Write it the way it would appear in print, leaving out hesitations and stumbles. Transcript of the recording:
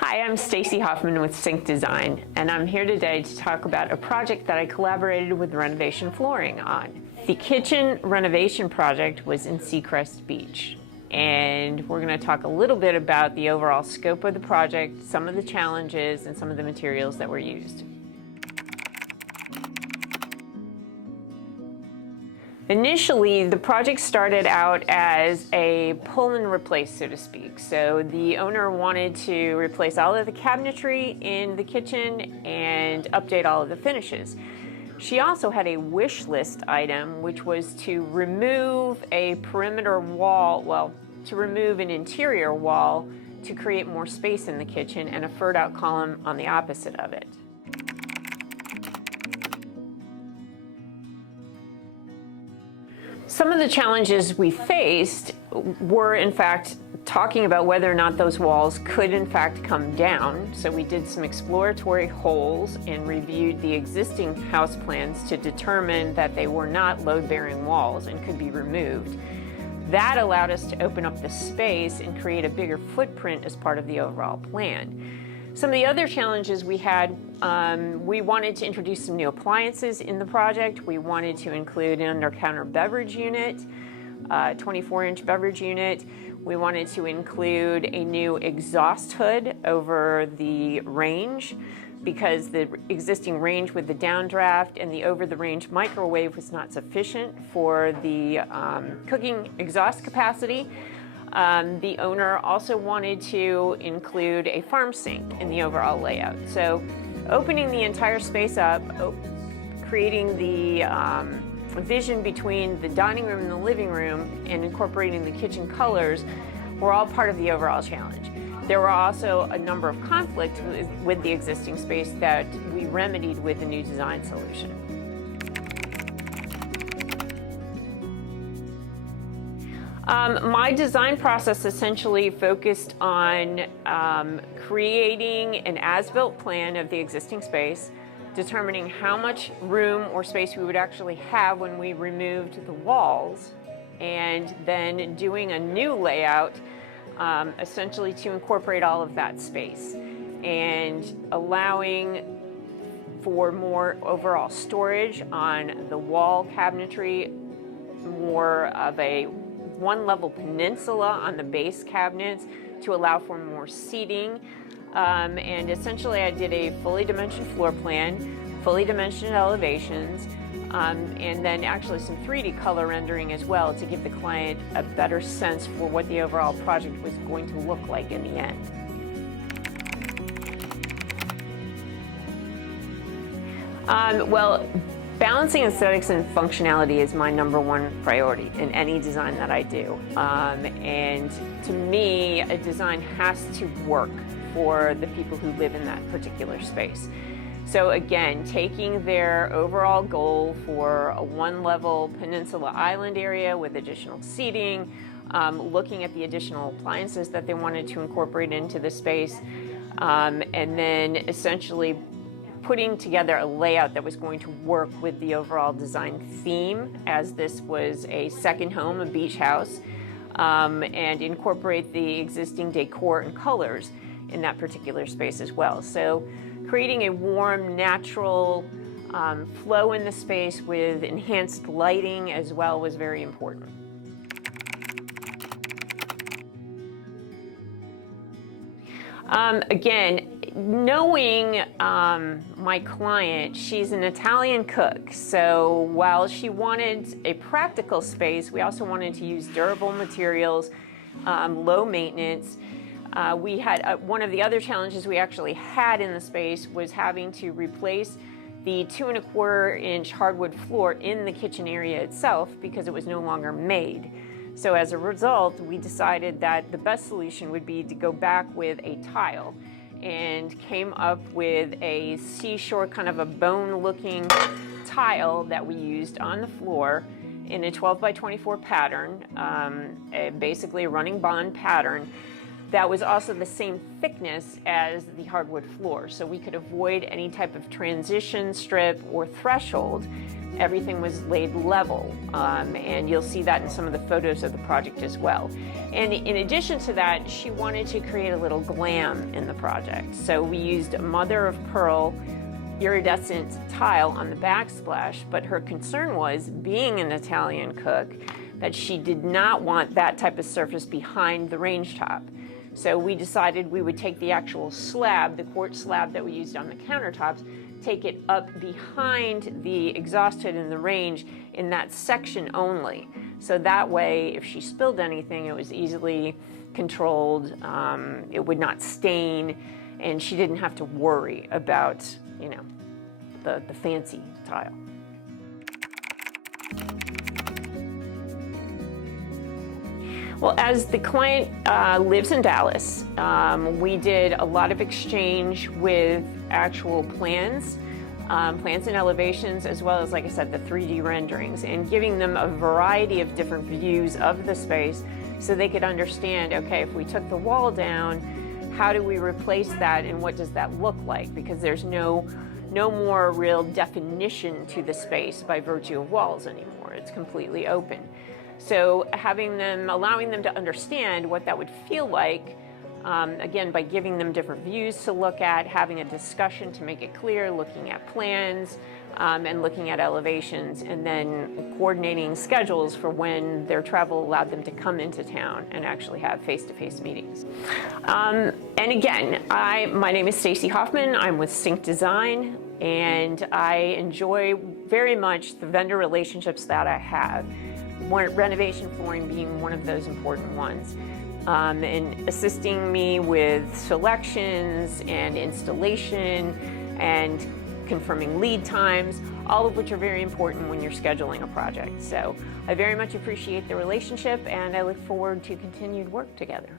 Hi, I'm Stacey Hoffman with Sync Design, and I'm here today to talk about a project that I collaborated with Renovation Flooring on. The kitchen renovation project was in Seacrest Beach, and we're going to talk a little bit about the overall scope of the project, some of the challenges, and some of the materials that were used. Initially, the project started out as a pull and replace, so to speak. So the owner wanted to replace all of the cabinetry in the kitchen and update all of the finishes. She also had a wish list item, which was to remove a perimeter wall, to remove an interior wall to create more space in the kitchen and a furred out column on the opposite of it. Some of the challenges we faced were, in fact, talking about whether or not those walls could, in fact, come down. So we did some exploratory holes and reviewed the existing house plans to determine that they were not load-bearing walls and could be removed. That allowed us to open up the space and create a bigger footprint as part of the overall plan. Some of the other challenges we had, we wanted to introduce some new appliances in the project. We wanted to include an under-counter beverage unit, 24-inch beverage unit. We wanted to include a new exhaust hood over the range because the existing range with the downdraft and the over-the-range microwave was not sufficient for the cooking exhaust capacity. The owner also wanted to include a farm sink in the overall layout. So opening the entire space up, creating the vision between the dining room and the living room, and incorporating the kitchen colors were all part of the overall challenge. There were also a number of conflicts with the existing space that we remedied with the new design solution. My design process essentially focused on creating an as-built plan of the existing space, determining how much room or space we would actually have when we removed the walls, and then doing a new layout essentially to incorporate all of that space and allowing for more overall storage on the wall cabinetry, more of a one-level peninsula on the base cabinets to allow for more seating. And essentially I did a fully dimensioned floor plan, fully dimensioned elevations, and then actually some 3D color rendering as well to give the client a better sense for what the overall project was going to look like in the end. Balancing aesthetics and functionality is my number one priority in any design that I do. And to me, a design has to work for the people who live in that particular space. So again, taking their overall goal for a one-level peninsula island area with additional seating, looking at the additional appliances that they wanted to incorporate into the space, and then essentially putting together a layout that was going to work with the overall design theme, as this was a second home, a beach house, and incorporate the existing decor and colors in that particular space as well. So creating a warm, natural flow in the space with enhanced lighting as well was very important. Again, knowing my client, she's an Italian cook, so while she wanted a practical space, we also wanted to use durable materials, low maintenance. We had one of the other challenges we actually had in the space was having to replace the 2¼ inch hardwood floor in the kitchen area itself because it was no longer made. So as a result, we decided that the best solution would be to go back with a tile, and came up with a seashore, kind of a bone-looking tile that we used on the floor in a 12 by 24 pattern, basically a running bond pattern. that was also the same thickness as the hardwood floor. So we could avoid any type of transition strip or threshold. Everything was laid level, and you'll see that in some of the photos of the project as well. And in addition to that, she wanted to create a little glam in the project. So we used a mother of pearl iridescent tile on the backsplash, but her concern was, being an Italian cook, that she did not want that type of surface behind the range top. So we decided we would take the actual slab, the quartz slab that we used on the countertops, take it up behind the exhaust hood in the range in that section only. So that way, if she spilled anything, it was easily controlled, it would not stain, and she didn't have to worry about, you know, the fancy tile. Well, as the client lives in Dallas, we did a lot of exchange with actual plans and elevations, as well as, like I said, the 3D renderings, and giving them a variety of different views of the space so they could understand, okay, if we took the wall down, how do we replace that and what does that look like? Because there's no more real definition to the space by virtue of walls anymore. It's completely open. So allowing them to understand what that would feel like, again, by giving them different views to look at, having a discussion to make it clear, looking at plans, and looking at elevations, and then coordinating schedules for when their travel allowed them to come into town and actually have face-to-face meetings. And again, my name is Stacey Hoffman. I'm with Sync Design, and I enjoy very much the vendor relationships that I have. Renovation flooring being one of those important ones, and assisting me with selections and installation and confirming lead times, all of which are very important when you're scheduling a project. So I very much appreciate the relationship, and I look forward to continued work together.